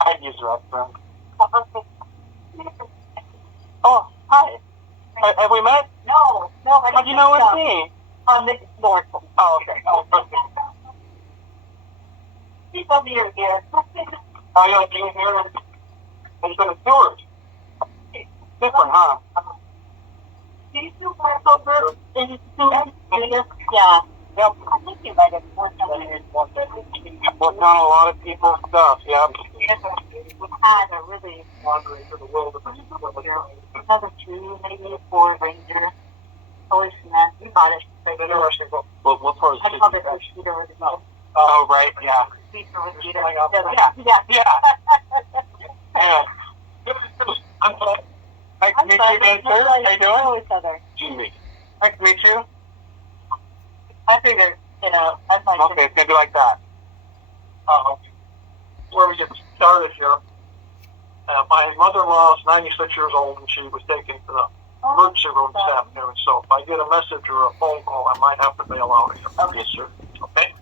I'd use the restroom. Oh, hi. Have we met? No. How'd you know it's me? This is Lord. Oh, okay. He told me you're here. I know being here. It's been a Stewart. Different, huh? Do you still work over in Stewart? Yeah. Yep. I think you might have worked on it. Worked on a lot of people's stuff, yep. We had a really Wandering through the wilderness. another 2, maybe 4 ranger. Always that. We bought it. Interesting. What part of the I called it Peter with the Oh, right, yeah. Peter with Peter. Yeah. Yeah. I'm glad. Nice to meet you again, sir. How you doing? Know each other. Jimmy. Nice to meet you. I figured, I'd like Okay, it's going to be like that. Where we get started here. My mother-in-law is 96 years old, and she was taken to the emergency room this afternoon. So if I get a message or a phone call, I might have to bail out here. Okay. Yes, sir. Okay.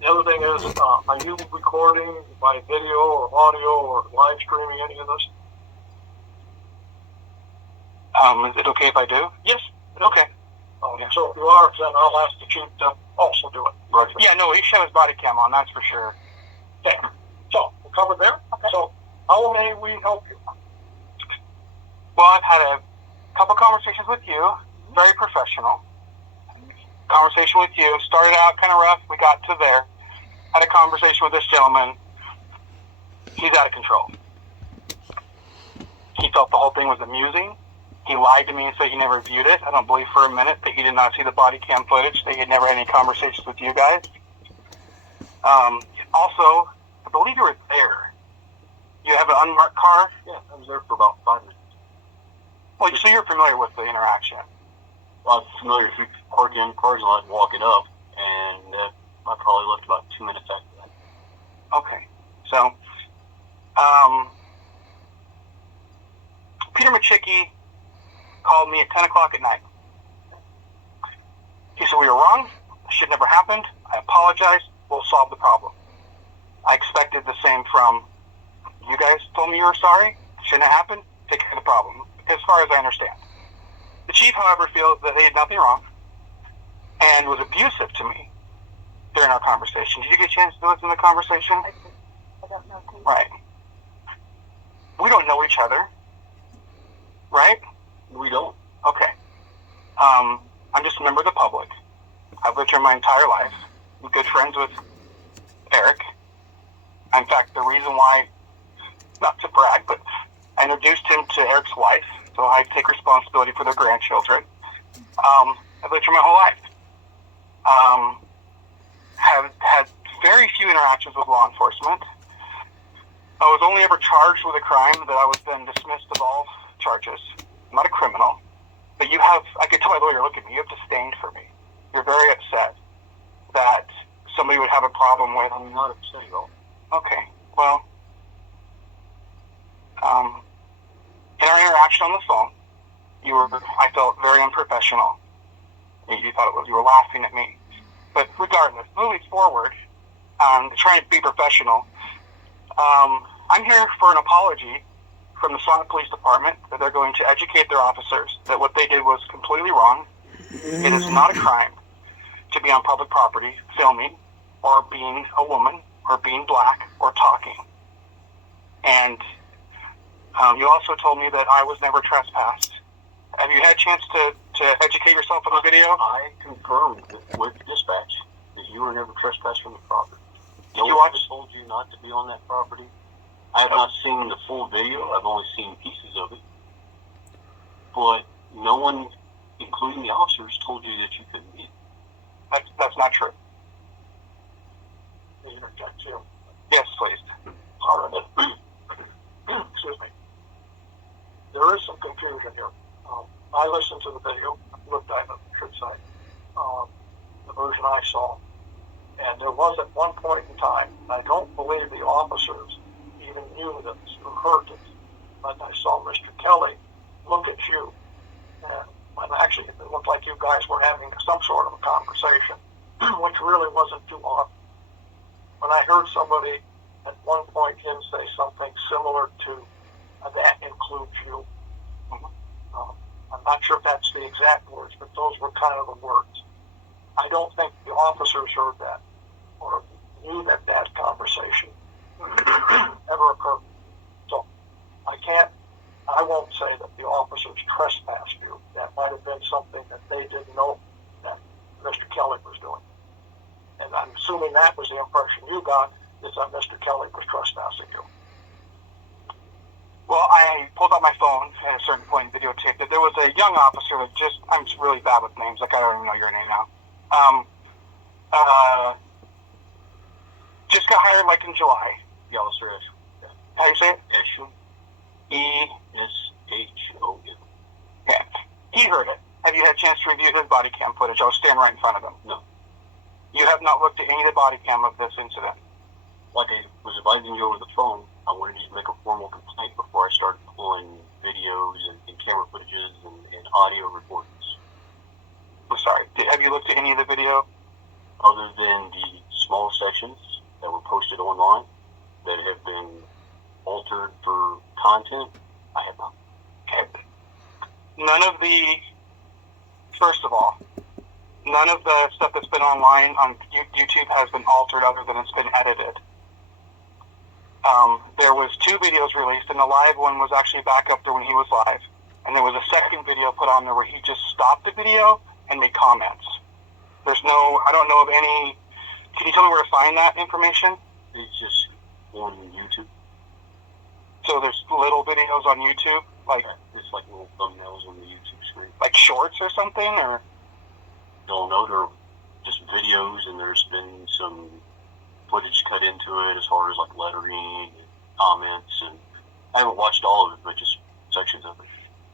The other thing is, are you recording by video or audio or live streaming any of this? Is it okay if I do? Yes. Okay. So if you are, then I'll ask the chief to also do it. Right. Yeah, no, he should have his body cam on, that's for sure. Okay. So, we're covered there? Okay. So, how may we help you? Well, I've had a couple conversations with you, very professional. Conversation with you, started out kind of rough, we got to there. Had a conversation with this gentleman. He's out of control. He felt the whole thing was amusing. He lied to me and said he never viewed it. I don't believe for a minute that he did not see the body cam footage, that he had never had any conversations with you guys. Also, I believe you were there. You have an unmarked car? Yeah, I was there for about 5 minutes. Well, so you're familiar with the interaction? Well, I'm familiar with parking in cars lot and walking up, and I probably left about 2 minutes after that. Okay. So, Peter Machicki called me at 10 o'clock at night. He said, we were wrong. It should never happened. I apologize. We'll solve the problem. I expected the same from you guys. Told me you were sorry. Shouldn't have happened. Take care of the problem, as far as I understand. The chief, however, feels that he did nothing wrong and was abusive to me during our conversation. Did you get a chance to listen to the conversation? I don't know. Right. We don't know each other. Right? We don't. Okay. I'm just a member of the public. I've lived here my entire life. I'm good friends with Eric. In fact, the reason why, not to brag, but I introduced him to Eric's wife, so I take responsibility for their grandchildren. I've lived here my whole life. Have had very few interactions with law enforcement. I was only ever charged with a crime that I was then dismissed of all charges. I'm not a criminal. But you have, I could tell my lawyer, look at me, you have disdain for me. You're very upset that somebody would have a problem with. I'm not upset at all. Okay, well, in our interaction on the phone, I felt very unprofessional. You thought you were laughing at me. But regardless, moving forward, trying to be professional, I'm here for an apology from the Sonic Police Department that they're going to educate their officers that what they did was completely wrong. It is not a crime to be on public property filming or being a woman or being black or talking. And you also told me that I was never trespassed. Have you had a chance to educate yourself on the video? I confirmed with dispatch that you were never trespassed from the property. Did you watch? I told you not to be on that property. I have not seen the full video. I've only seen pieces of it. But no one, including the officers, told you that you couldn't be. That's not true. May I interject you? Yes, please. All right. Excuse me. There is some confusion here. I listened to the video, looked at it, I should say, the version I saw. And there was at one point in time, I don't believe the officers even knew that who heard it, but I saw Mr. Kelly look at you, and actually it looked like you guys were having some sort of a conversation, which really wasn't too often. When I heard somebody that one point him say something similar to that includes you. I'm not sure if that's the exact words, but those were kind of the words. I don't think the officers heard that or knew that that conversation ever occurred. So I won't say that the officers trespassed you. That might have been something that they didn't know that Mr. Kelly was doing. And I'm assuming that was the impression you got, is that Mr. Kelly was trespassing you. Well, I pulled out my phone at a certain point and videotaped it. There was a young officer that I'm just really bad with names. Like, I don't even know your name now. Just got hired like in July. The officer is. How do you say it? Eshum. E-S-H-O-M. Yeah. He heard it. Have you had a chance to review his body cam footage? I was standing right in front of him. No. You have not looked at any of the body cam of this incident? Like I was advising you over the phone, I wanted you to make a formal complaint before I started pulling videos and camera footages and audio recordings. I'm sorry. Have you looked at any of the video? Other than the small sections that were posted online that have been altered for content, I have not. Okay. First of all, none of the stuff that's been online on YouTube has been altered other than it's been edited. There was 2 videos released, and the live one was actually back up there when he was live. And there was a second video put on there where he just stopped the video and made comments. I don't know of any. Can you tell me where to find that information? It's just on YouTube. So there's little videos on YouTube, like it's like little thumbnails on the YouTube screen, like shorts or something, or don't know. They're just videos, and there's been some footage cut into it as far as like lettering and comments, and I haven't watched all of it, but just sections of it.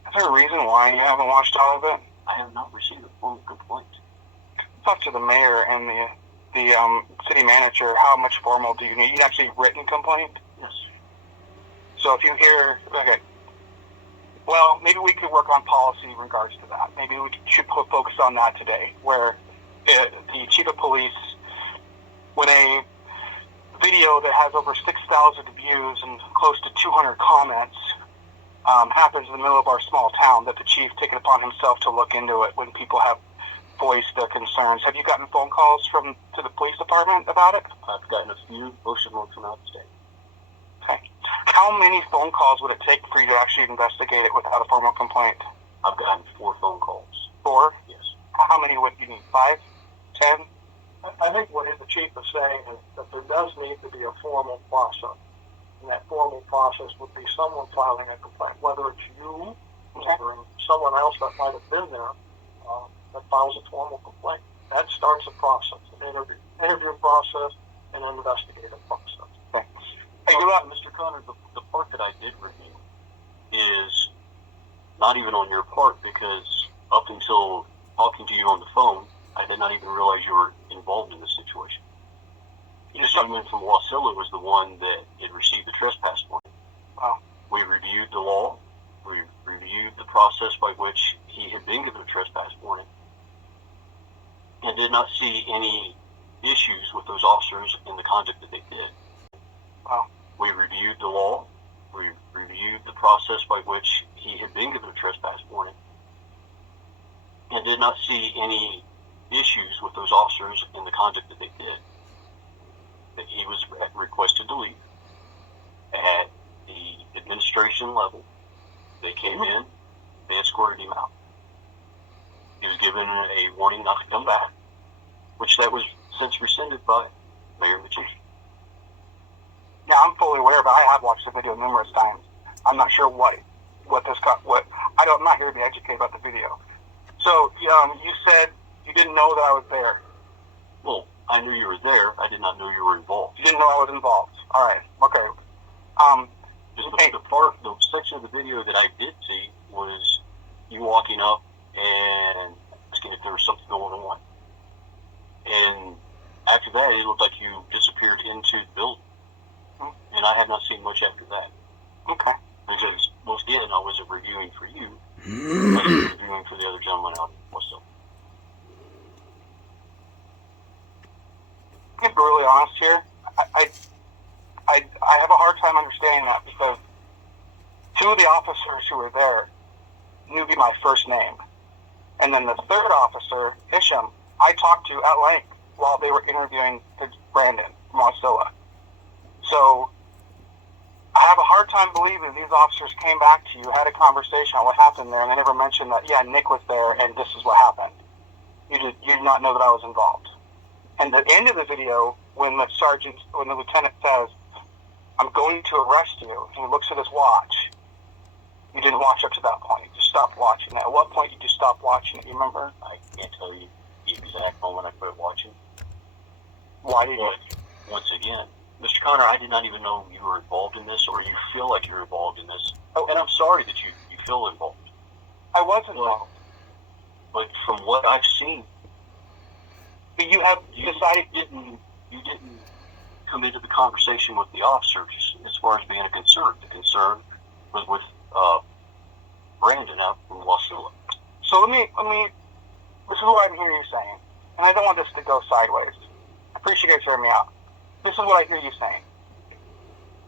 Is there a reason why you haven't watched all of it? I have not received a formal complaint. Talk to the mayor and the city manager. How much formal do you need? You actually written complaint? Yes. So if you hear, okay, well, maybe we could work on policy in regards to that. Maybe we should focus on that today, where the chief of police, when a video that has over 6,000 views and close to 200 comments happens in the middle of our small town, that the chief take it upon himself to look into it when people have voiced their concerns. Have you gotten phone calls to the police department about it? I've gotten a few, most of them from out of state. Okay. How many phone calls would it take for you to actually investigate it without a formal complaint? I've gotten 4 phone calls. 4? Yes. How many would you need? 5? 10? I think what the chief is saying is that there does need to be a formal process. And that formal process would be someone filing a complaint, whether it's you or someone else that might have been there that files a formal complaint. That starts a process, an interview process, and an investigative process. Okay. Hey, Mr. Connor, the part that I did review is not even on your part, because up until talking to you on the phone, I did not even realize you were involved in this situation. The gentleman from Wasilla was the one that had received the trespass warning. Wow. We reviewed the law. We reviewed the process by which he had been given a trespass warning, and did not see any issues with those officers in the conduct that they did. Wow. We reviewed the law. We reviewed the process by which he had been given a trespass warning, and did not see any issues with those officers in the conduct that they did. That he was requested to leave at the administration level. They came in, they escorted him out. He was given a warning not to come back, which that was since rescinded by Mayor Machiche. Yeah, I'm fully aware, but I have watched the video numerous times. I'm not sure what I'm not here to be educated about the video. So, you said you didn't know that I was there. Well, I knew you were there. I did not know you were involved. You didn't know I was involved. All right. Okay. The section of the video that I did see was you walking up and asking if there was something going on. And after that, it looked like you disappeared into the building. Mm-hmm. And I have not seen much after that. Okay. Because, once again, I wasn't reviewing for you. I was reviewing for the other gentleman out in West Hill. To be really honest here, I have a hard time understanding that because two of the officers who were there knew me my first name. And then the third officer, Isham, I talked to at length while they were interviewing Brandon from Wasilla. So I have a hard time believing these officers came back to you, had a conversation on what happened there, and they never mentioned that, yeah, Nick was there and this is what happened. You did not know that I was involved. And the end of the video, when the lieutenant says, I'm going to arrest you, and he looks at his watch, you didn't watch up to that point. You stopped watching it. At what point did you stop watching it? You remember? I can't tell you the exact moment I quit watching. Why did you? Once again, Mr. Connor, I did not even know you were involved in this, or you feel like you're involved in this. Oh, and I'm sorry that you feel involved. I was involved. But from what I've seen, you have decided you didn't come into the conversation with the officers as far as being a concern. The concern was with Brandon out from Wasilla. So let me, this is what I'm hearing you saying, and I don't want this to go sideways. I appreciate you guys hearing me out. This is what I hear you saying.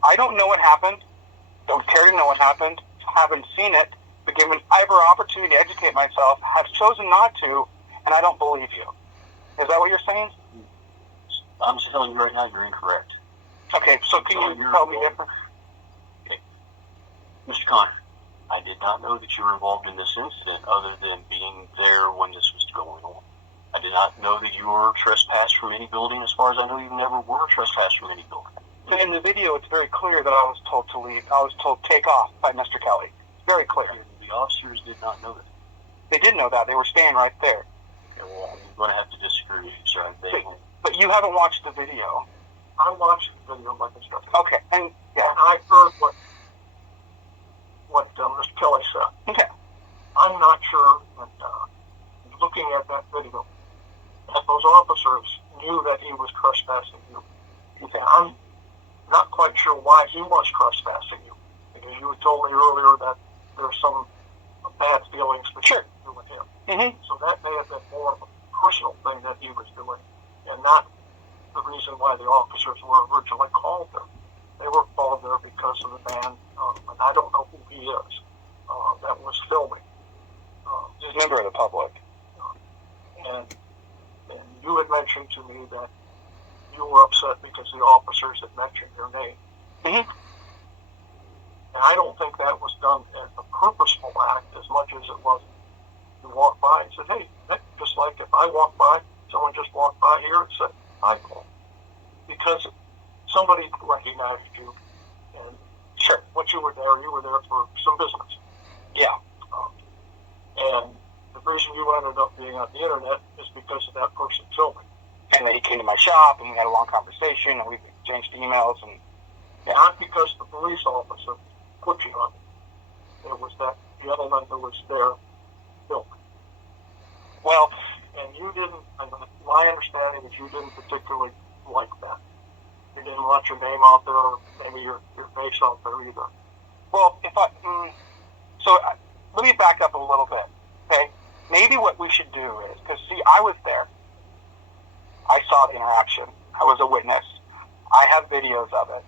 I don't know what happened, don't care to know what happened, haven't seen it, but given every opportunity to educate myself, have chosen not to, and I don't believe you. Is that what you're saying? I'm just telling you right now, you're incorrect. Okay, so can you tell me different? Okay. Mr. Connor, I did not know that you were involved in this incident other than being there when this was going on. I did not know that you were trespassed from any building. As far as I know, you never were trespassed from any building. But in the video, it's very clear that I was told to leave. I was told take off by Mr. Kelly. It's very clear. The officers did not know that. They did know that. They were staying right there. Okay, well, I'm going to have to disagree with you, sir. But you haven't watched the video. I watched the video like this. Okay, and yeah, and I heard what Mr. Kelly said. Okay. I'm not sure that looking at that video, that those officers knew that he was trespassing you. Okay. I'm not quite sure why he was trespassing you, because you had told me earlier that there's some bad feelings between you and him. Mm-hmm. So that may have been more of a personal thing that he was doing, and not the reason why the officers were originally called there. They were called there because of the man, and I don't know who he is, that was filming. He's a member of the public. And you had mentioned to me that you were upset because the officers had mentioned your name. Mm-hmm. And I don't think that was done as a purposeful act as much as it was you walked by and said, hey, Nick, just like if I walked by, someone just walked by here and said, hi, Paul. Because somebody recognized you, and sure, once you were there for some business. Yeah. And the reason you ended up being on the internet is because of that person filming. And then he came to my shop, and we had a long conversation, and we exchanged emails, and not because the police officer put you on it. It was that gentleman who was there filming. Well, and you didn't, and my understanding is you didn't particularly like that. You didn't want your name out there, or maybe your face out there either. Well, let me back up a little bit, okay? Maybe what we should do is, because see, I was there. I saw the interaction. I was a witness. I have videos of it.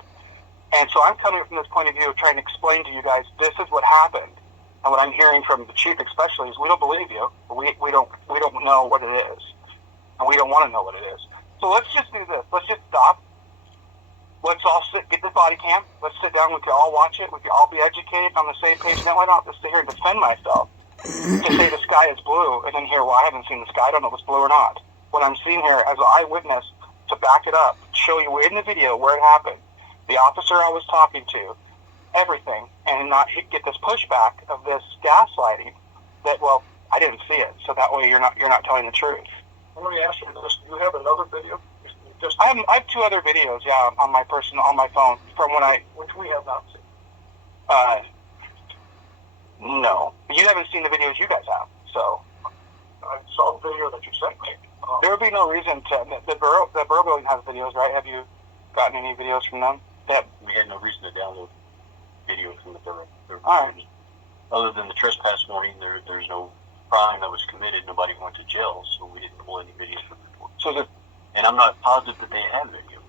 And so I'm coming from this point of view of trying to explain to you guys, this is what happened. And what I'm hearing from the chief especially is, we don't believe you. We don't know what it is. And we don't want to know what it is. So let's just do this. Let's just stop. Let's all get the body cam. Let's sit down. We can all watch it. We can all be educated on the same page. Now I don't have to sit here and defend myself to say the sky is blue, and then here, well, I haven't seen the sky. I don't know if it's blue or not. What I'm seeing here as an eyewitness, to back it up, show you in the video where it happened, the officer I was talking to, everything, and not get this pushback of this gaslighting that, well, I didn't see it, so that way you're not telling the truth. Let me ask you this: do you have another video? I have two other videos, yeah, on my phone from when which we have not seen. No, you haven't seen the videos you guys have, so. I saw the video that you sent me. There would be no reason to. The borough building has videos, right? Have you gotten any videos from them? We had no reason to download videos from the borough. All right. Other than the trespass warning, there's no crime that was committed. Nobody went to jail, so we didn't pull any videos from the report. And I'm not positive that they have video.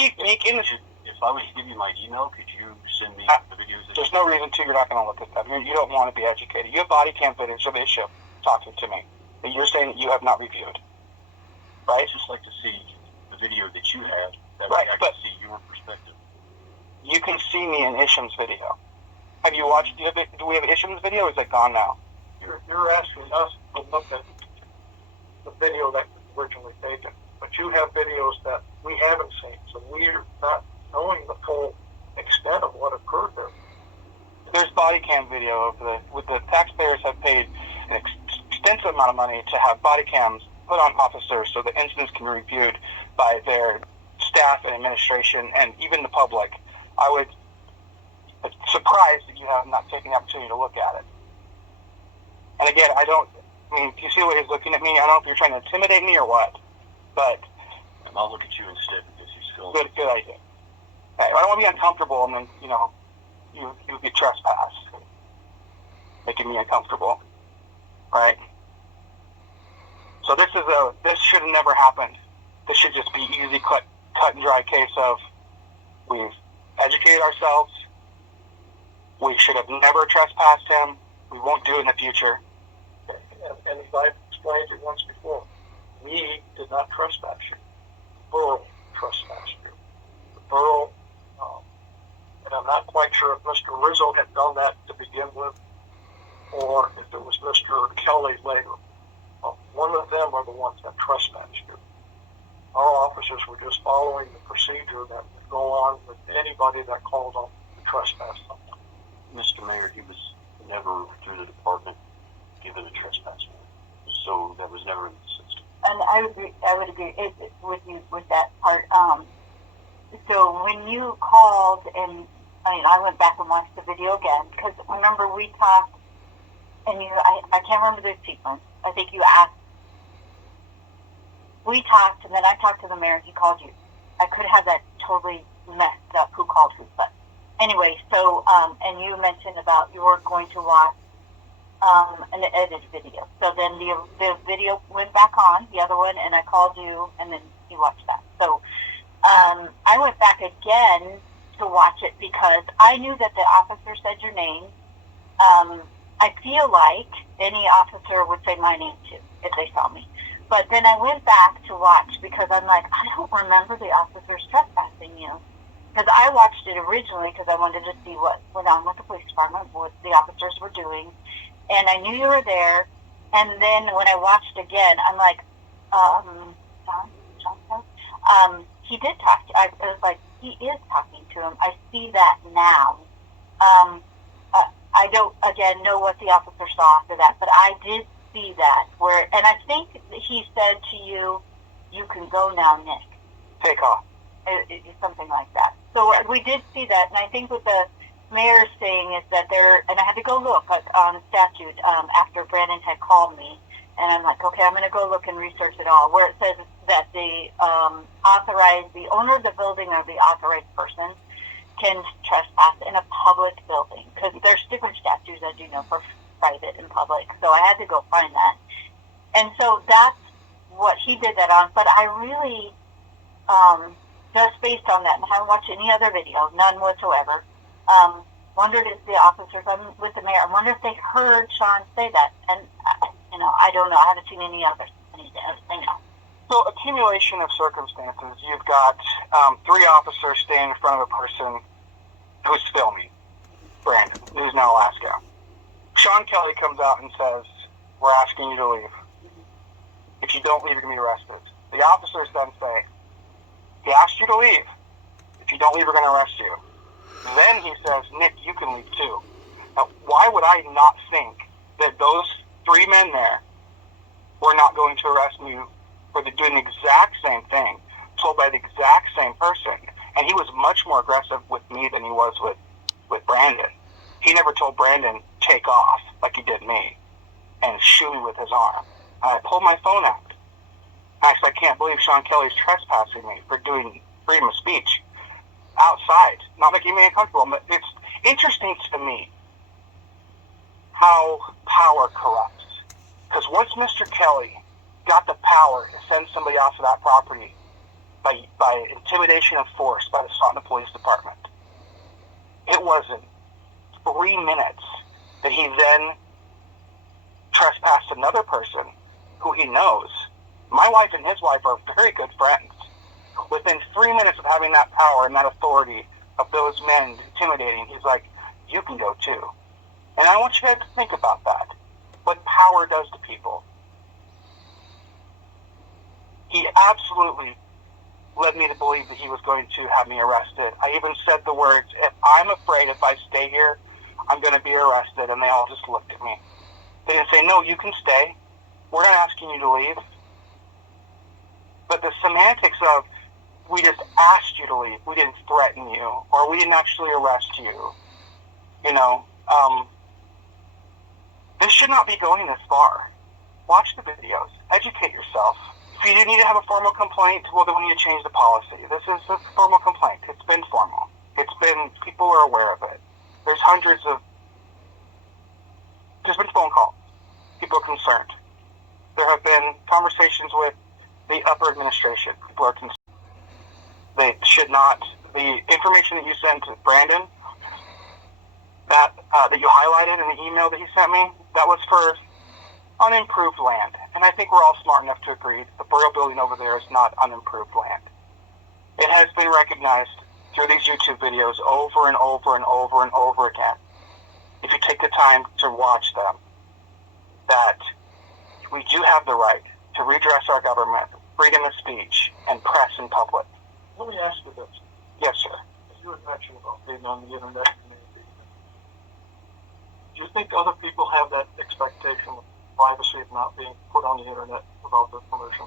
keep making this. If I was to give you my email, could you send me the videos? There's no reason to. You're not going to look at them. You don't want to be educated. You have body cam footage of the issue talking to me that you're saying that you have not reviewed. Right? I'd just like to see the video that you had. That right, way I can see your perspective. You can see me in Isham's video. Have you watched? Do we have Isham's video? Or is it gone now? You're asking us to look at the video that was originally taken, but you have videos that we haven't seen, so we're not knowing the full extent of what occurred there. There's body cam video of the taxpayers have paid an extensive amount of money to have body cams put on officers so the incidents can be reviewed by their staff and administration and even the public. I would be surprised that you have not taken the opportunity to look at it. And again, do you see the way he's looking at me? I don't know if you're trying to intimidate me or what, but I'll look at you instead because you still... Good idea. Hey, I don't want to be uncomfortable and then, you get trespassed. Making me uncomfortable. Right? So this should have never happened. This should just be easy, cut and dry case of we've educated ourselves. We should have never trespassed him. We won't do it in the future. And as I've explained it once before, we did not trespass you. The borough trespassed you. The borough, and I'm not quite sure if Mr. Rizzo had done that to begin with, or if it was Mr. Kelly later. One of them are the ones that trespassed you. Our officers were just following the procedure that would go on with anybody that called on to trespass someone. Mr. Mayor, he was never through the department given a trespass warrant, so that was never in the system. And I would agree with you with that part. So when you called, and I went back and watched the video again because remember we talked, and I can't remember the sequence. I think you asked. We talked, and then I talked to the mayor. He called you. I could have that totally messed up. Who called who? But anyway, so and you mentioned about you were going to watch an edited video. So then the video went back on, the other one, and I called you, and then you watched that. So I went back again to watch it because I knew that the officer said your name. I feel like any officer would say my name too if they saw me. But then I went back to watch because I'm like, I don't remember the officers trespassing you. Because I watched it originally because I wanted to see what went on with the police department, what the officers were doing. And I knew you were there. And then when I watched again, I'm like, he did talk to, I was like, he is talking to him. I see that now. I don't, again, know what the officer saw after that, but I did see that. And I think he said to you, you can go now, Nick. Take off. Something like that. So we did see that, and I think what the mayor's saying is that and I had to go look on statute after Brandon had called me, and I'm like, okay, I'm going to go look and research it all, where it says that the owner of the building or the authorized person can trespass in a public building, because there's different statutes, as you know, for private and public, so I had to go find that. And so that's what he did that on, but I really, just based on that, and I haven't watched any other video, none whatsoever, wondered if the officers, I'm with the mayor, I wonder if they heard Sean say that, and, I don't know, I haven't seen anything else. So, accumulation of circumstances. You've got 3 officers standing in front of a person who's filming, Brandon, who's in Alaska. Sean Kelly comes out and says, we're asking you to leave. If you don't leave, you're going to be arrested. The officers then say, he asked you to leave. If you don't leave, we're going to arrest you. Then he says, Nick, you can leave too. Now, why would I not think that those 3 men there were not going to arrest me for doing the exact same thing, told by the exact same person? And he was much more aggressive with me than he was with Brandon. He never told Brandon, take off, like he did me, and shoot me with his arm. I pulled my phone out. Actually, I can't believe Sean Kelly's trespassing me for doing freedom of speech outside, not making me uncomfortable. But it's interesting to me how power corrupts. Because once Mr. Kelly got the power to send somebody off of that property, by intimidation and force by the SOLDOTNA Police Department. It wasn't 3 minutes that he then trespassed another person who he knows. My wife and his wife are very good friends. Within 3 minutes of having that power and that authority of those men intimidating, he's like, you can go too. And I want you guys to think about that. What power does to people. He absolutely led me to believe that he was going to have me arrested. I even said the words, if I'm afraid if I stay here, I'm going to be arrested. And they all just looked at me. They didn't say, no, you can stay. We're not asking you to leave. But the semantics of, we just asked you to leave, we didn't threaten you, or we didn't actually arrest you, this should not be going this far. Watch the videos. Educate yourself. If you do need to have a formal complaint, well, then we need to change the policy. This is a formal complaint. It's been formal. People are aware of it. There's been phone calls. People are concerned. There have been conversations with the upper administration. People are concerned. They should not, the information that you sent to Brandon, that you highlighted in the email that he sent me, that was for unimproved land. And I think we're all smart enough to agree the borough building over there is not unimproved land. It has been recognized through these YouTube videos over and over and over and over again, if you take the time to watch them, that we do have the right to redress our government, freedom of speech, and press in public. Let me ask you this. Yes, sir. As you had mentioned about being on the internet community, do you think other people have that expectation of privacy of not being put on the internet without their permission?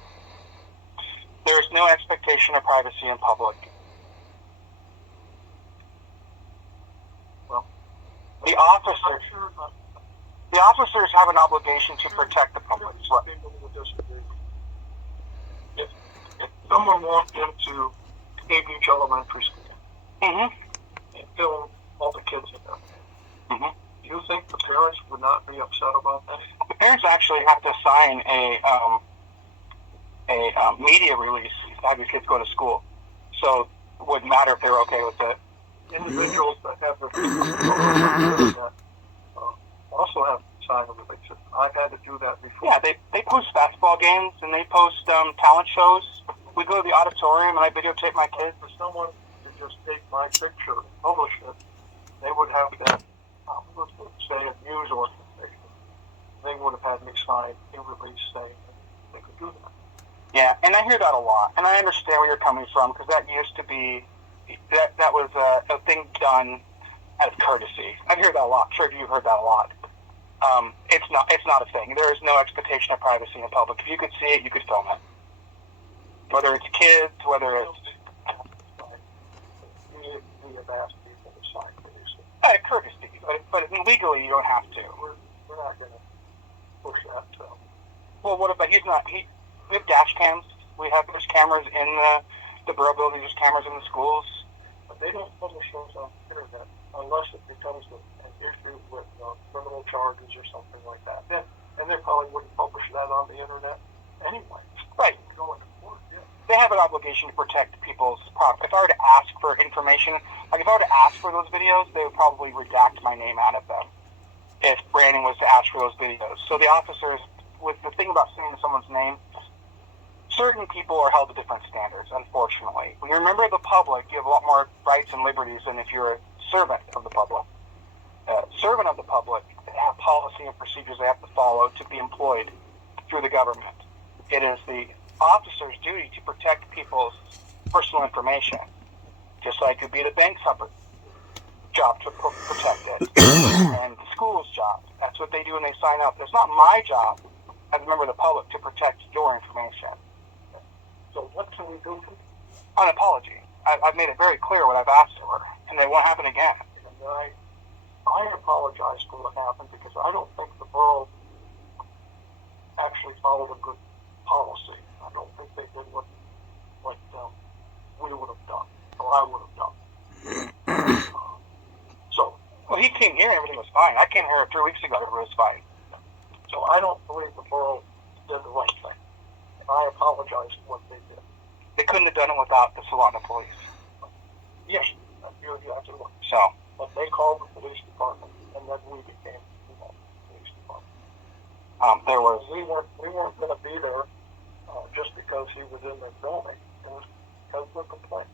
There's no expectation of privacy in public. Well, the officers have an obligation to protect the public. If someone walked into Bay Beach Elementary School and filmed all the kids in there, do you think the parents would not be upset about that? The parents actually have to sign a media release to have your kids go to school. So it wouldn't matter if they're okay with it. Individuals that have their also have to sign a release. I've had to do that before. Yeah, they post basketball games and they post talent shows. We go to the auditorium and I videotape my kids. For someone to just take my picture and publish it, they would have to, say, a news organization. They would have had me sign a release saying they could do that. Yeah, and I hear that a lot, and I understand where you're coming from, because that used to be, that was a thing done out of courtesy. I hear that a lot. I'm sure you've heard that a lot. It's not a thing. There is no expectation of privacy in public. If you could see it, you could film it. Whether it's kids, whether it's... We have asked people to sign releases. Courtesy, but legally you don't have to. We're not going to push that. Well, what about, we have dash cams. There's cameras in the borough building, there's cameras in the schools. But they don't publish those on the internet unless it becomes an issue with criminal charges or something like that. And they probably wouldn't publish that on the internet anyway. Right. Going to court, yeah. They have an obligation to protect people's property. If I were to ask for information, if I were to ask for those videos, they would probably redact my name out of them if Brandon was to ask for those videos. So the officers, with the thing about saying someone's name, certain people are held to different standards, unfortunately. When you remember the public, you have a lot more rights and liberties than if you're a servant of the public. Servant of the public, they have policy and procedures they have to follow to be employed through the government. It is the officer's duty to protect people's personal information, just like it would be the bank's job to protect it, and the school's job. That's what they do when they sign up. It's not my job as a member of the public to protect your information. So what can we do? An apology. I've made it very clear what I've asked for, and they won't happen again. And I apologize for what happened because I don't think the borough actually followed a good policy. I don't think they did what we would have done, or I would have done. Well, he came here and everything was fine. I came here 3 weeks ago, everything was fine. So I don't believe the borough did the right thing. And I apologize for what they did. They couldn't have done it without the Soldotna police. Yes, you're absolutely right. So, But they called the police department, and then we became the police department. there was, We weren't going to be there just because he was in the building. It was because of a complaint.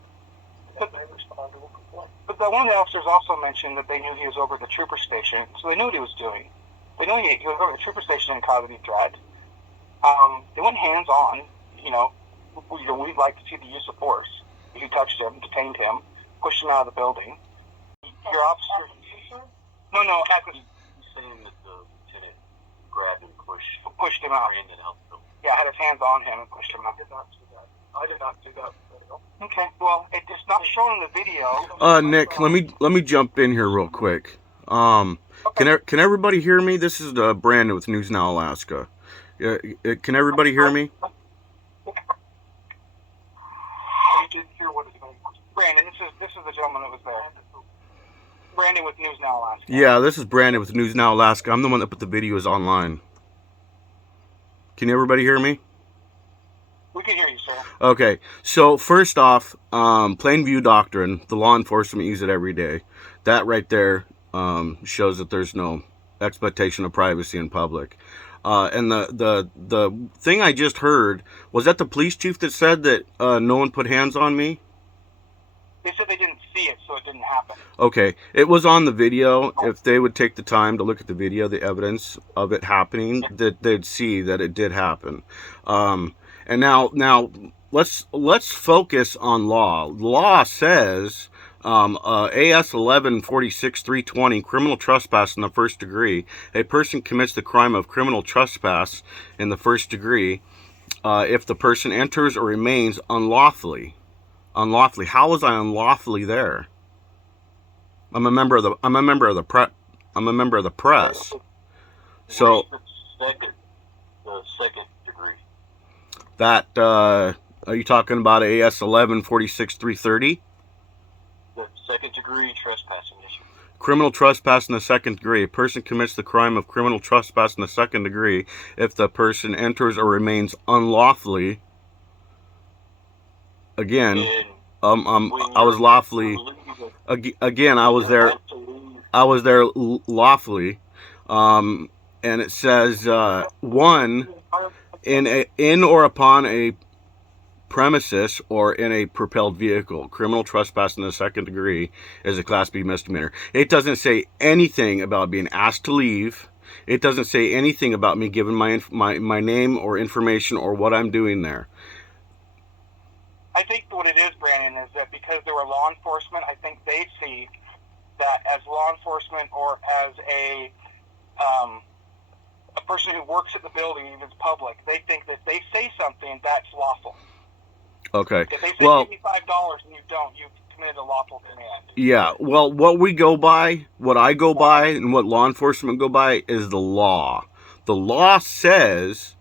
And they responded to a complaint. but one of the officers also mentioned that they knew he was over at the trooper station, so they knew what he was doing. They knew he was over at the trooper station and caused any threat. They went hands-on, we'd like to see the use of force. If you touched him, detained him, pushed him out of the building. Your officer... No, at the... He's saying that the lieutenant grabbed and pushed him out. Brandon out the building. Yeah, had his hands on him and pushed him out. I did not see that. I did not see that video. Okay, well, it's not shown in the video. Nick, let me jump in here real quick. Can everybody hear me? This is Brandon with News Now Alaska. Can everybody hear me? You didn't hear what his name was. Brandon, this is the gentleman that was there. Brandon with News Now Alaska. Yeah, this is Brandon with News Now Alaska. I'm the one that put the videos online. Can everybody hear me? We can hear you, sir. Okay, so first off, plain view doctrine, the law enforcement use it every day. That right there shows that there's no expectation of privacy in public. And the thing I just heard, was that the police chief that said that no one put hands on me? They said they didn't see it, so it didn't happen. Okay, it was on the video. If they would take the time to look at the video, the evidence of it happening, that they'd see that it did happen. And now let's focus on law. Law says AS 1146-320, criminal trespass in the first degree. A person commits the crime of criminal trespass in the first degree if the person enters or remains unlawfully. Unlawfully. How was I unlawfully there? I'm a member of the press. So The second degree. that are you talking about AS 1146-330? The second degree trespassing issue. Criminal trespass in the second degree. A person commits the crime of criminal trespass in the second degree if the person enters or remains unlawfully. Again, I was lawfully. Again, I was there. I was there lawfully, and it says one in or upon a premises or in a propelled vehicle. Criminal trespass in the second degree is a Class B misdemeanor. It doesn't say anything about being asked to leave. It doesn't say anything about me giving my name or information or what I'm doing there. I think what it is, Brandon, is that because they were law enforcement, I think they see that as law enforcement or as a person who works at the building, even if it's public, they think that they say something that's lawful. Okay. If they say well, give me $5 and you don't, you've committed a lawful command. Yeah. Well, what I go by, and what law enforcement go by is the law. The law says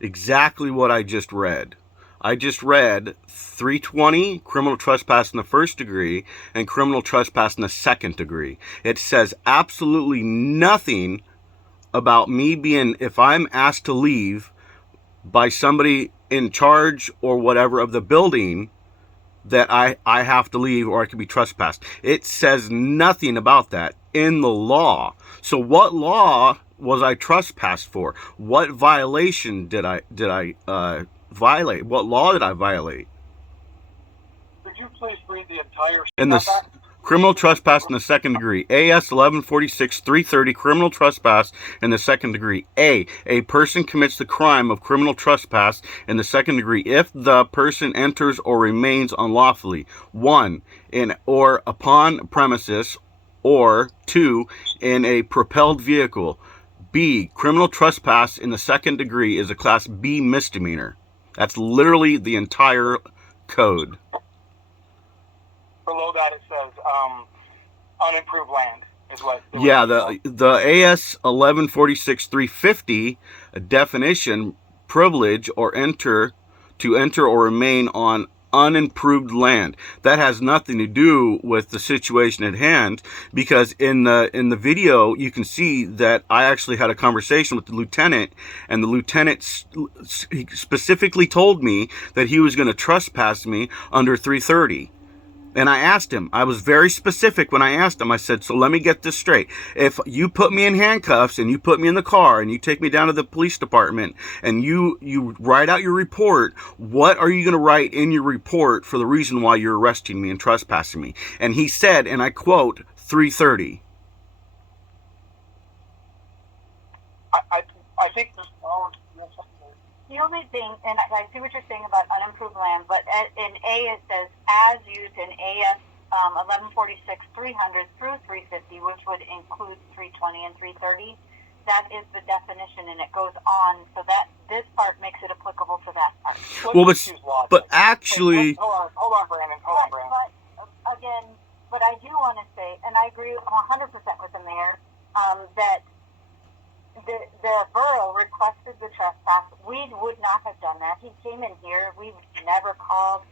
exactly what I just read. I just read 320, criminal trespass in the first degree, and criminal trespass in the second degree. It says absolutely nothing about me being, if I'm asked to leave by somebody in charge or whatever of the building, that I have to leave or I could be trespassed. It says nothing about that in the law. So what law was I trespassed for? What violation did I violate? What law did I violate? Could you please read the entire... In the criminal trespass in the second degree. AS 1146-330, criminal trespass in the second degree. A person commits the crime of criminal trespass in the second degree if the person enters or remains unlawfully. 1, in or upon premises, or 2, in a propelled vehicle. B, criminal trespass in the second degree is a Class B misdemeanor. That's literally the entire code. Below that it says unimproved land is what. Yeah, the AS 1146-350 definition, privilege or enter or remain on unimproved land. That has nothing to do with the situation at hand, because in the video you can see that I actually had a conversation with the lieutenant, and the lieutenant he specifically told me that he was going to trespass me under 330. And I asked him, I was very specific when I asked him, I said, so let me get this straight. If you put me in handcuffs and you put me in the car and you take me down to the police department and you write out your report, what are you going to write in your report for the reason why you're arresting me and trespassing me? And he said, and I quote, 330. I think this. The only thing, and I see what you're saying about unimproved land, but in A it says, as used in AS 1146 300 through 350, which would include 320 and 330. That is the definition, and it goes on, so that this part makes it applicable to that part. Well, but actually... Hold on, Brandon. But again, but I do want to say, and I agree 100% with the mayor, that the borough requested the trespass. We would not have done that. He came in here. We've never called.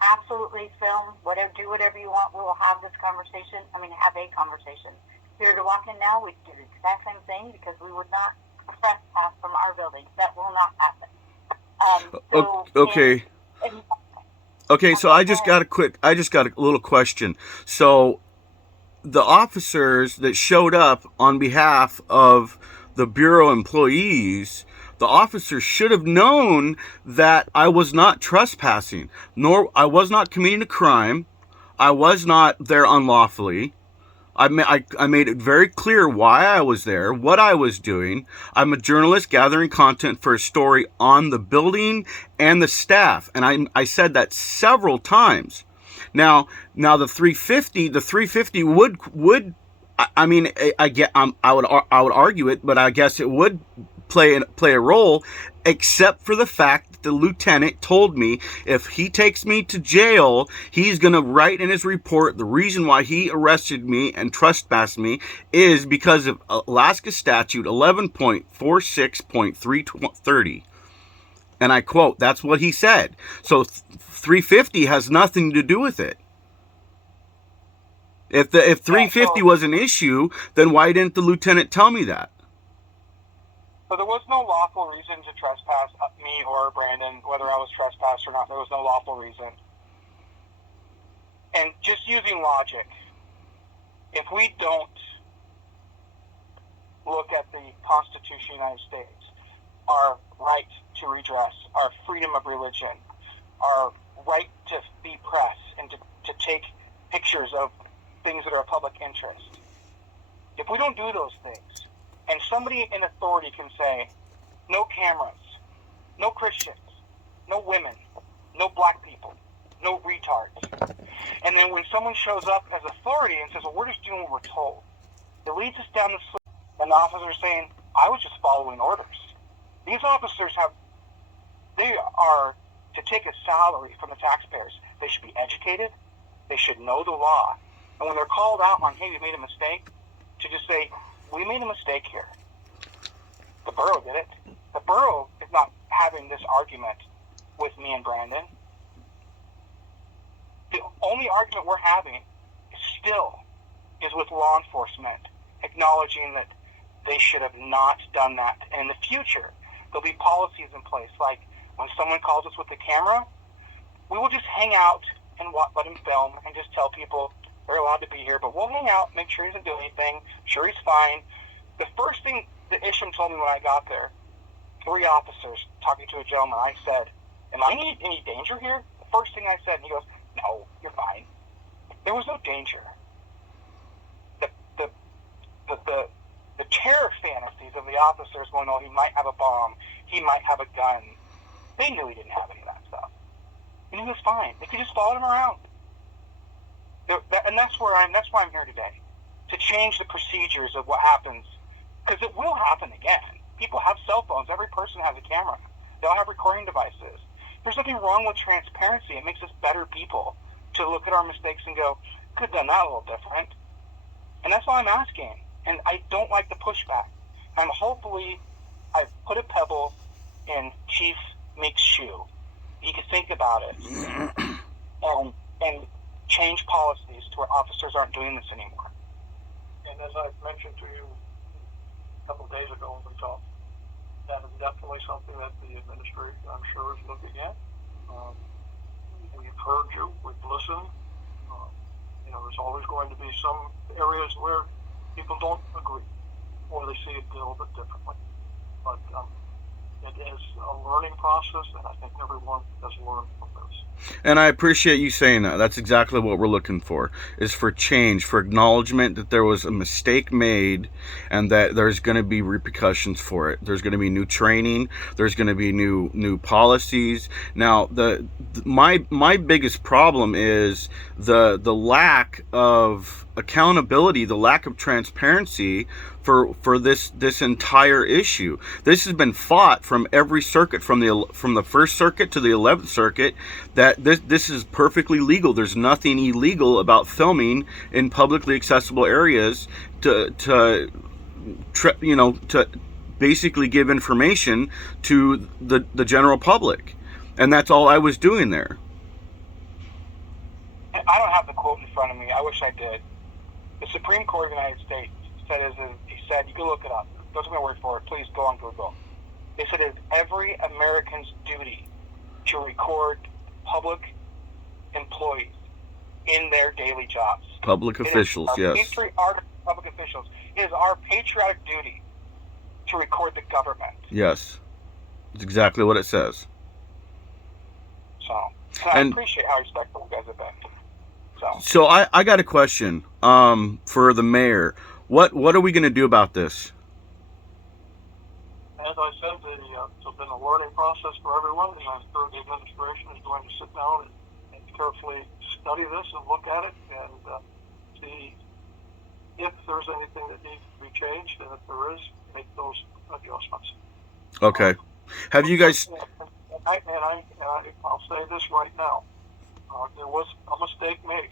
Absolutely film. Do whatever you want. We will have this conversation. Have a conversation. If we were to walk in now, we'd do the exact same thing because we would not trespass from our building. That will not happen. Okay. Okay, so I just got a little question. So the officers that showed up on behalf of the Bureau employees, the officers should have known that I was not trespassing, nor I was not committing a crime. I was not there unlawfully. I made it very clear why I was there, what I was doing. I'm a journalist gathering content for a story on the building and the staff, and I said that several times. Now the 350 would. I would argue it, but I guess it would play a role, except for the fact that the lieutenant told me if he takes me to jail, he's going to write in his report the reason why he arrested me and trespassed me is because of Alaska Statute 11.46.330. And I quote, that's what he said. So 350 has nothing to do with it. If 350 was an issue, then why didn't the lieutenant tell me that? So there was no lawful reason to trespass me or Brandon, whether I was trespassed or not. There was no lawful reason. And just using logic, if we don't look at the Constitution of the United States, our right to redress, our freedom of religion, our right to be press and to take pictures of things that are of public interest. If we don't do those things, and somebody in authority can say, no cameras, no Christians, no women, no black people, no retards, and then when someone shows up as authority and says, well, we're just doing what we're told, it leads us down the slip, and the officer's saying, I was just following orders. These officers they are to take a salary from the taxpayers. They should be educated, they should know the law. And when they're called out on, hey, you made a mistake, to just say, we made a mistake here. The borough did it. The borough is not having this argument with me and Brandon. The only argument we're having is with law enforcement, acknowledging that they should have not done that. And in the future, there'll be policies in place, like when someone calls us with the camera, we will just hang out and let him film and just tell people, they're allowed to be here, but we'll hang out, make sure he doesn't do anything, sure he's fine. The first thing that Isham told me when I got there, 3 officers talking to a gentleman, I said, am I in any danger here? The first thing I said, and he goes, no, you're fine. There was no danger. The terror fantasies of the officers going, oh, he might have a bomb, he might have a gun. They knew he didn't have any of that stuff. And he was fine. They could just follow him around. And that's why I'm here today, to change the procedures of what happens, because it will happen again. People have cell phones. Every person has a camera. They all have recording devices. There's nothing wrong with transparency. It makes us better people to look at our mistakes and go, could have done that a little different. And that's all I'm asking. And I don't like the pushback. Hopefully I've put a pebble in Chief Meek's shoe. He could think about it. and change policies to where officers aren't doing this anymore. And as I mentioned to you a couple of days ago when we talked, that is definitely something that the administration, I'm sure, is looking at. We've heard you, we've listened. There's always going to be some areas where people don't agree or they see it a little bit differently. But it is a learning process, and I think everyone has learned from this. And I appreciate you saying that. That's exactly what we're looking for, is for change, for acknowledgement that there was a mistake made and that there's going to be repercussions for it. There's going to be new training. There's going to be new policies. Now, my biggest problem is the lack of accountability, the lack of transparency for this entire issue. This has been fought from every circuit, from the First Circuit to the 11th Circuit, that this is perfectly legal. There's nothing illegal about filming in publicly accessible areas to basically give information to the general public, and that's all I was doing there. I don't have the quote in front of me. I wish I did. The Supreme Court of the United States said, you can look it up. Don't take my word for it. Please go on Google. They said it's every American's duty to record public employees in their daily jobs. Public officials, yes. Public officials. It is our patriotic duty to record the government. Yes. It's exactly what it says. So I appreciate how respectful you guys have been. So I got a question for the mayor. What are we going to do about this? As I said, it's been a learning process for everyone, and I'm sure the administration is going to sit down and carefully study this and look at it and see if there's anything that needs to be changed, and if there is, make those adjustments. Okay. Have you guys... I'll say this right now. There was a mistake made.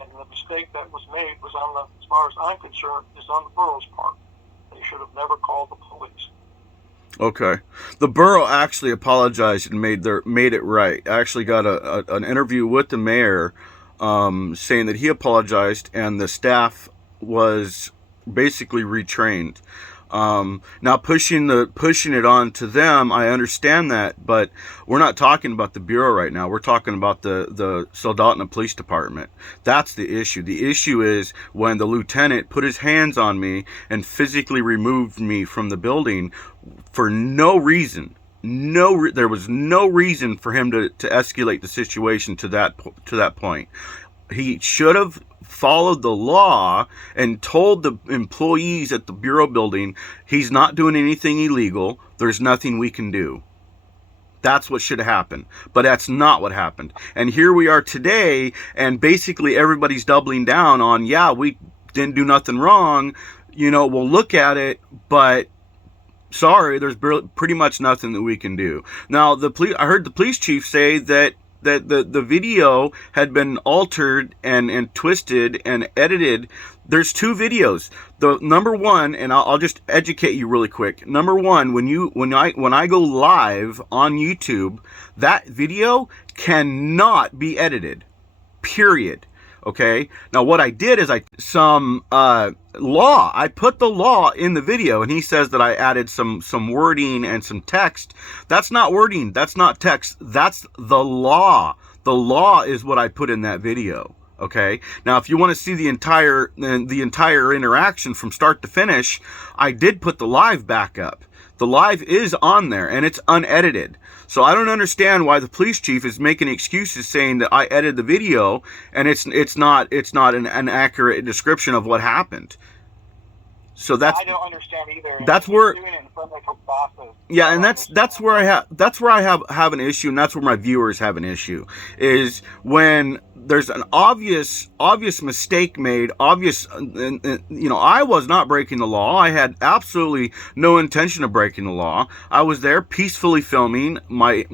And the mistake that was made was as far as I'm concerned, is on the borough's part. They should have never called the police. Okay. The borough actually apologized and made it right. I actually got an interview with the mayor saying that he apologized and the staff was basically retrained. Now pushing it on to them, I understand that, but we're not talking about the bureau right now. We're talking about the Soldotna Police Department. That's the issue. The issue is when the lieutenant put his hands on me and physically removed me from the building for no reason. There was no reason for him to escalate the situation to that point. He should have followed the law and told the employees at the bureau building he's not doing anything illegal. There's nothing we can do. That's what should have happened. But that's not what happened. And here we are today, and basically everybody's doubling down on, yeah, we didn't do nothing wrong. We'll look at it, but sorry, there's pretty much nothing that we can do. Now, I heard the police chief say that the video had been altered and twisted and edited. There's two videos. The number one, and I'll just educate you really quick. Number one, when I go live on YouTube, that video cannot be edited. Period. Okay. Now what I did is I put the law in the video, and he says that I added some wording and some text. That's not wording. That's not text. That's the law. The law is what I put in that video. Okay. Now, if you want to see the entire interaction from start to finish, I did put the live back up. The live is on there and it's unedited. So I don't understand why the police chief is making excuses saying that I edited the video and it's not an accurate description of what happened. So I don't understand either. That's where doing it in front of bosses. Yeah, and that's where I have an issue, and that's where my viewers have an issue, is when there's an obvious mistake made. I was not breaking the law. I had absolutely no intention of breaking the law. I was there peacefully filming my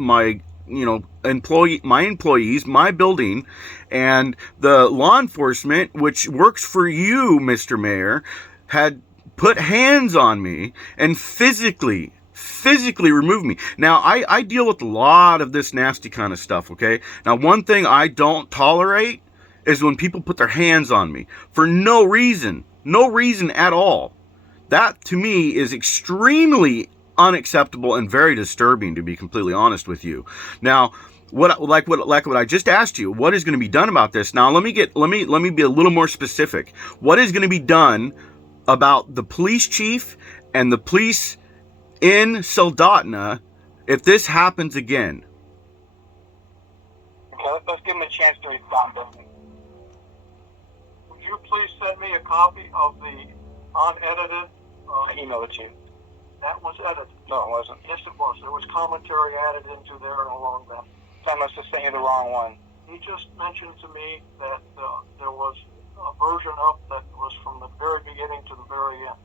employees, my building, and the law enforcement, which works for you, Mr. Mayor, had put hands on me and physically physically remove me. Now, I deal with a lot of this nasty kind of stuff, okay? Now, one thing I don't tolerate is when people put their hands on me for no reason at all. That, to me, is extremely unacceptable and very disturbing, to be completely honest with you. Now, what I just asked you, what is going to be done about this? Now, let me be a little more specific. What is going to be done about the police chief and the police in Soldotna if this happens again? Okay, let's give him a chance to respond to me. Would you please send me a copy of the unedited? I emailed it to you. That was edited. No, it wasn't. Yes, it was. There was commentary added into there and along that. I must have sent you the wrong one. He just mentioned to me that there was a version up that was from the very beginning to the very end.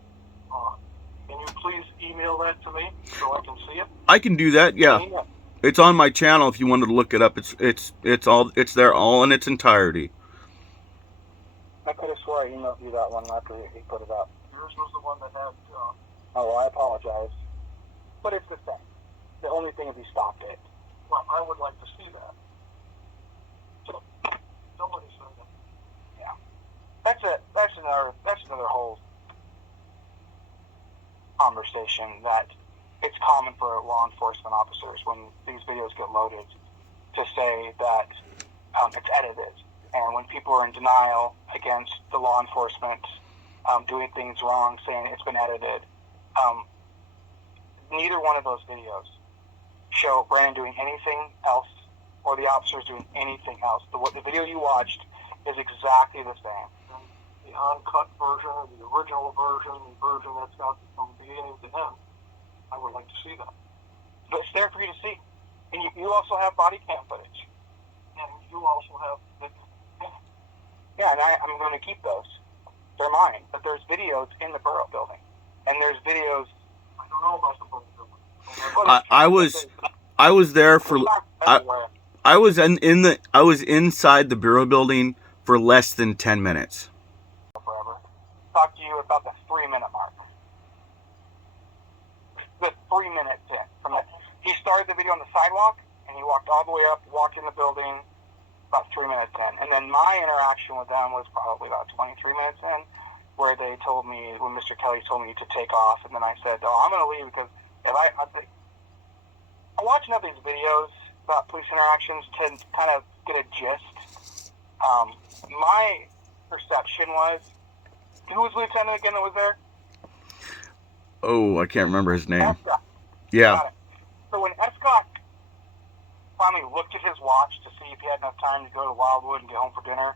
Can you please email that to me so I can see it? I can do that, yeah. It's on my channel if you wanted to look it up. It's there all in its entirety. I could have swore I emailed you that one after he put it up. Yours was the one that had... Oh, well, I apologize. But it's the same. The only thing is he stopped it. Well, I would like to see that. So, somebody send it. Yeah. That's another whole conversation that it's common for law enforcement officers when these videos get loaded to say that it's edited. And when people are in denial against the law enforcement doing things wrong, saying it's been edited, neither one of those videos show Brandon doing anything else or the officers doing anything else. The video you watched is exactly the same. And the uncut version, the original version, the version that's got from beginning to end, I would like to see that. But it's there for you to see. And you also have body cam footage. And you also have the... Yeah, and I'm going to keep those. They're mine. But there's videos in the Borough building. And there's videos... I don't know about the Borough building. I was there for... I was inside the Bureau building for less than 10 minutes. Forever. Talk to you about the 3-minute mark. The 3 minutes in. He started the video on the sidewalk, and he walked all the way up, walked in the building, about 3 minutes in. And then my interaction with them was probably about 23 minutes in, where they told me, when Mr. Kelly told me to take off, and then I said, I'm going to leave because if I'm watching all these videos about police interactions to kind of get a gist. My perception was, who was Lieutenant again that was there? Oh, I can't remember his name. Escott. Yeah. Got it. So when Escott finally looked at his watch to see if he had enough time to go to Wildwood and get home for dinner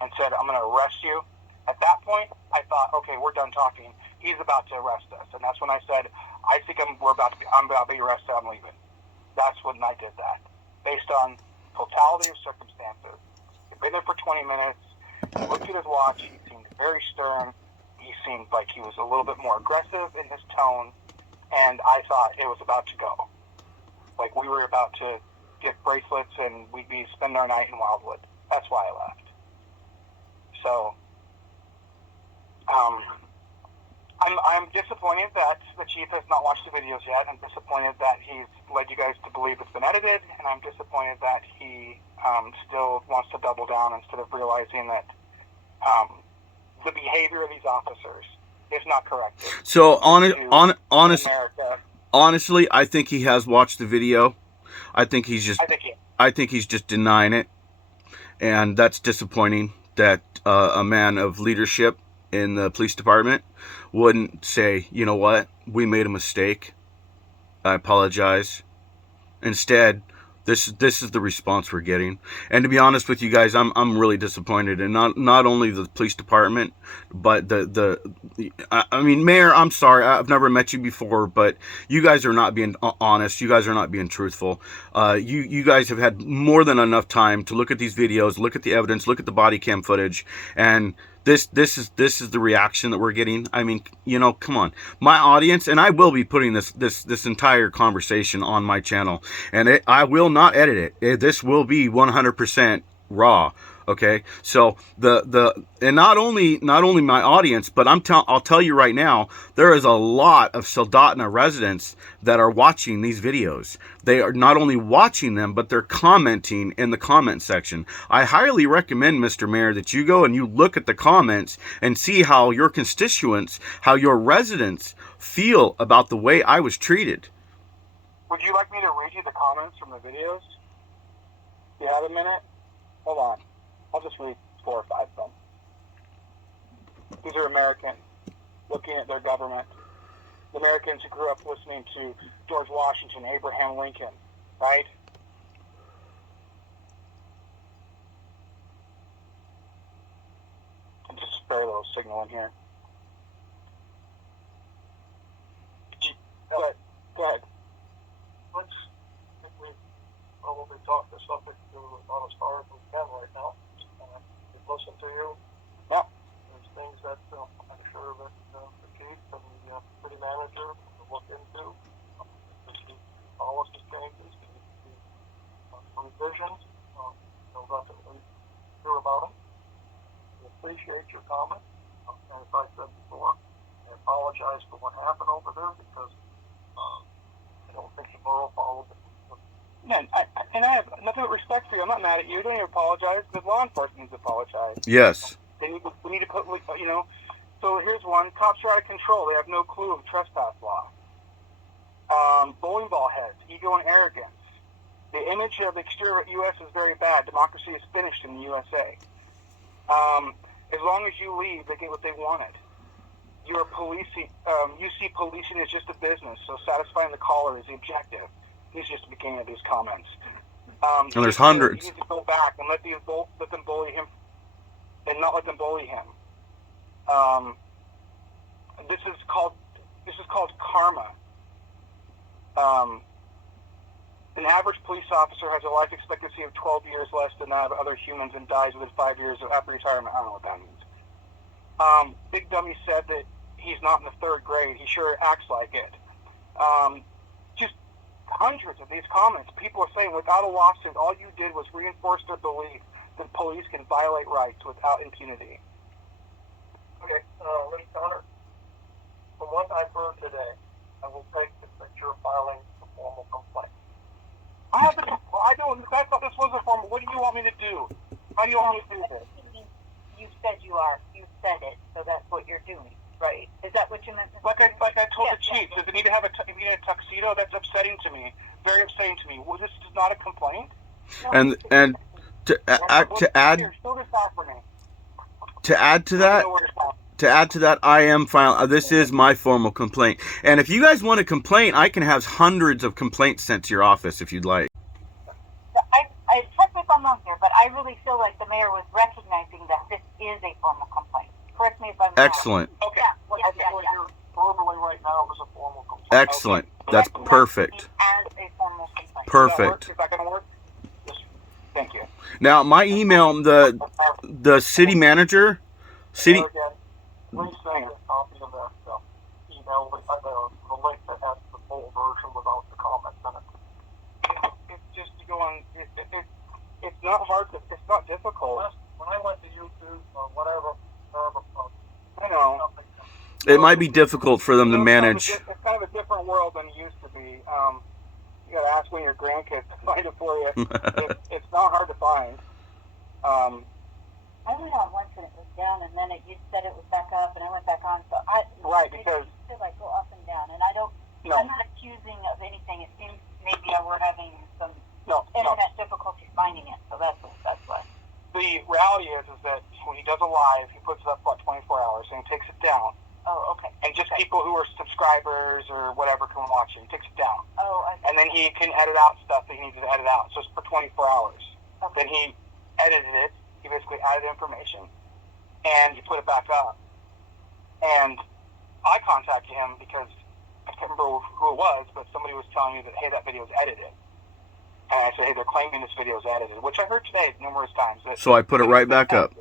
and said, I'm going to arrest you, at that point, I thought, okay, we're done talking. He's about to arrest us. And that's when I said, I think I'm about to be arrested. I'm leaving. That's when I did that. Based on totality of circumstances. He'd been there for 20 minutes. He looked at his watch. He seemed very stern. He seemed like he was a little bit more aggressive in his tone. And I thought it was about to go. Like we were about to get bracelets and we'd be spending our night in Wildwood. That's why I left. So, I'm disappointed that the chief has not watched the videos yet. I'm disappointed that he's led you guys to believe it's been edited, and I'm disappointed that he still wants to double down instead of realizing that the behavior of these officers is not corrected. So, honestly, I think he has watched the video. I think he's just denying it, and that's disappointing. That a man of leadership in the police department wouldn't say, you know what, we made a mistake, I apologize. Instead, this is the response we're getting. And to be honest with you guys, I'm really disappointed in not only the police department, but I mean, Mayor, I'm sorry, I've never met you before, but you guys are not being honest. You guys are not being truthful. You guys have had more than enough time to look at these videos, look at the evidence, look at the body cam footage, and this is the reaction that we're getting. I mean, you know, come on. My audience, and I will be putting this entire conversation on my channel, and I will not edit it. This will be 100% raw. Okay, so and not only my audience, but I'll tell you right now, there is a lot of Soldotna residents that are watching these videos. They are not only watching them, but they're commenting in the comment section. I highly recommend, Mr. Mayor, that you go and you look at the comments and see how your constituents, how your residents feel about the way I was treated. Would you like me to read you the comments from the videos? You have a minute? Hold on. I'll just read 4 or 5 of them. These are Americans looking at their government. The Americans who grew up listening to George Washington, Abraham Lincoln, right? And just spare a little signal in here. Go ahead. Let's, if we probably talk the subject to about as far as we can right now. We've listened to you. Yep. There's things that I'm sure that the chief and the city manager will look into. There's the policy changes, the revisions. They'll definitely hear about it. We appreciate your comment. And as I said before, I apologize for what happened over there because I don't think the borough followed it. Man, I have nothing but respect for you. I'm not mad at you. Don't even apologize because law enforcement needs to apologize. Yes. We need to put, so here's one. Cops are out of control. They have no clue of trespass law. Bowling ball heads, ego and arrogance. The image of the exterior of the U.S. is very bad. Democracy is finished in the USA. As long as you leave, they get what they wanted. You are policing. You see policing as just a business, so satisfying the caller is the objective. These are just the beginning of these comments. And there's hundreds. You need to go back and let them bully him, and not let them bully him. This is called karma. An average police officer has a life expectancy of 12 years less than that of other humans and dies within 5 years after retirement. I don't know what that means. Big Dummy said that he's not in the 3rd grade. He sure acts like it. Just hundreds of these comments. People are saying without a lawsuit, all you did was reinforce their belief that police can violate rights without impunity. Okay, Ms. Connor, from what I've heard today, I will take it that you're filing a formal complaint. I don't. I thought this was a formal. What do you want me to do? How do you want me to do this? You said you are. You said it, so that's what you're doing, right? Is that what you meant? Like I told Yeah, the chief, yeah. does it need to have a tuxedo? That's upsetting to me. Very upsetting to me. Well, this is not a complaint. No, And to add Show this back for me. to add to that. I am filing. This is my formal complaint. And if you guys want to complain, I can have hundreds of complaints sent to your office if you'd like. I check me if I'm wrong here, but I really feel like the mayor was recognizing that this is a formal complaint. Correct me if I'm wrong. Excellent. Okay. What you're formally right now is a formal complaint. Excellent. Okay. That's perfect. As a formal complaint. Perfect. Is that going to work? Thank you. Now, my email, the city manager, Again, please send a copy of that email with the link that has the full version without the comments in it. It's just to go on. It's not hard. It's not difficult. When I went to YouTube or whatever, I know. it might be difficult for them to manage. It's kind of a different world than it used to be. You got to ask one of your grandkids to find it for you. It's not hard to find. I went on once and it was down, and then you said it was back up, and I went back on. So Because it should like go up and down, and I don't. No. I'm not accusing of anything. It seems maybe we're having some No. internet difficulty finding it, so that's why. The reality is that when he does a live, he puts it up for 24 hours and he takes it down. Oh, okay. And just people who are subscribers or whatever can watch it. He takes it down. Oh, And then he can edit out stuff that he needs to edit out. So it's for 24 hours. okay. Then he edited it. He basically added information. And he put it back up. And I contacted him because I can't remember who it was, but somebody was telling me that, hey, that video is edited. And I said, hey, they're claiming this video is edited, which I heard today numerous times. So I put it right back up.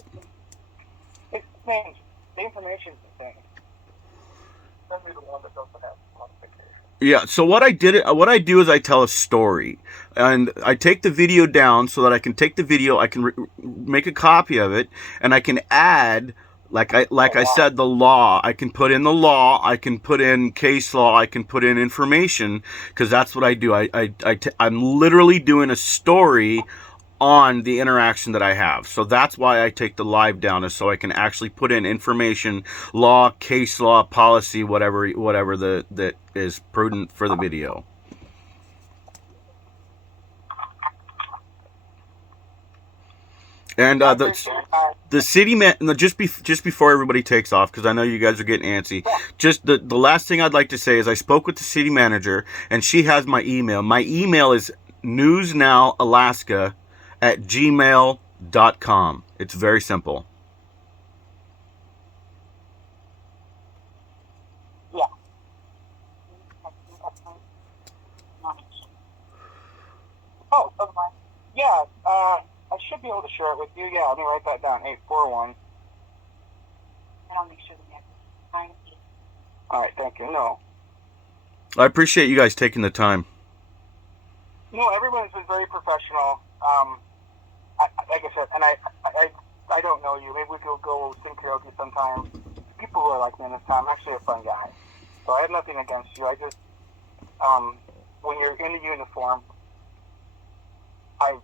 It's things. The information's the thing. Send me the one that doesn't have modification. Yeah, so what I do is I tell a story, and I take the video down so that I can take the video, I can make a copy of it, and I can add, like I said, the law. I can put in the law, I can put in case law, I can put in information, because that's what I do. I'm literally doing a story on the interaction that I have. So that's why I take the live down, is so I can actually put in information, law, case law, policy, whatever that is prudent for the video. And the city man, just before everybody takes off, because I know you guys are getting antsy. Just the last thing I'd like to say is I spoke with the city manager, and she has my email. My email is newsnowalaska@gmail.com. It's very simple. Yeah. Oh, yeah. I should be able to share it with you. Yeah, let me write that down. 841. And I'll make sure the next time. All right, thank you. No. I appreciate you guys taking the time. No, everyone's been very professional. Like I said, and I don't know you. Maybe we could go sing karaoke sometime. People really like me in this town. I'm actually a fun guy. So I have nothing against you. I just, when you're in a uniform, I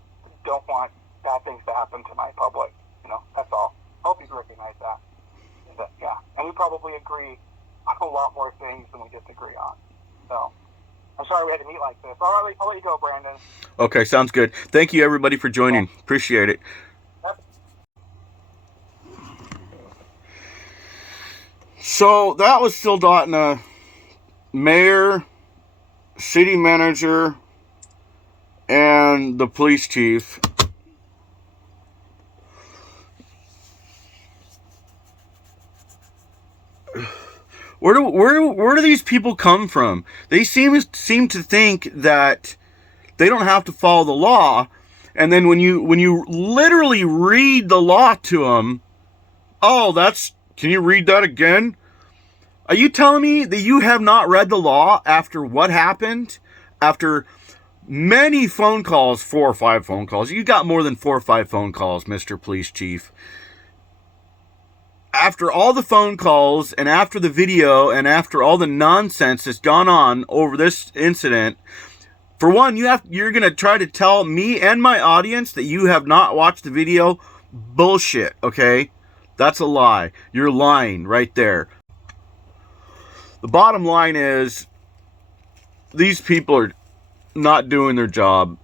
don't want bad things to happen to my public. You know, that's all. I hope you recognize that. But, yeah, and we probably agree on a lot more things than we disagree on. So I'm sorry we had to meet like this. I'll let you go, Brandon. Okay, sounds good. Thank you, everybody, for joining. Appreciate it. So that was Soldotna mayor, city manager, and the police chief. Where do these people come from? They seem to think that they don't have to follow the law, and then when you literally read the law to them, can you read that again? Are you telling me that you have not read the law after what happened? After many phone calls, 4 or 5 phone calls. You got more than 4 or 5 phone calls, Mr. Police Chief. After all the phone calls, and after the video, and after all the nonsense that's gone on over this incident, for one, you're going to try to tell me and my audience that you have not watched the video? Bullshit, okay? That's a lie. You're lying right there. The bottom line is, these people are not doing their job.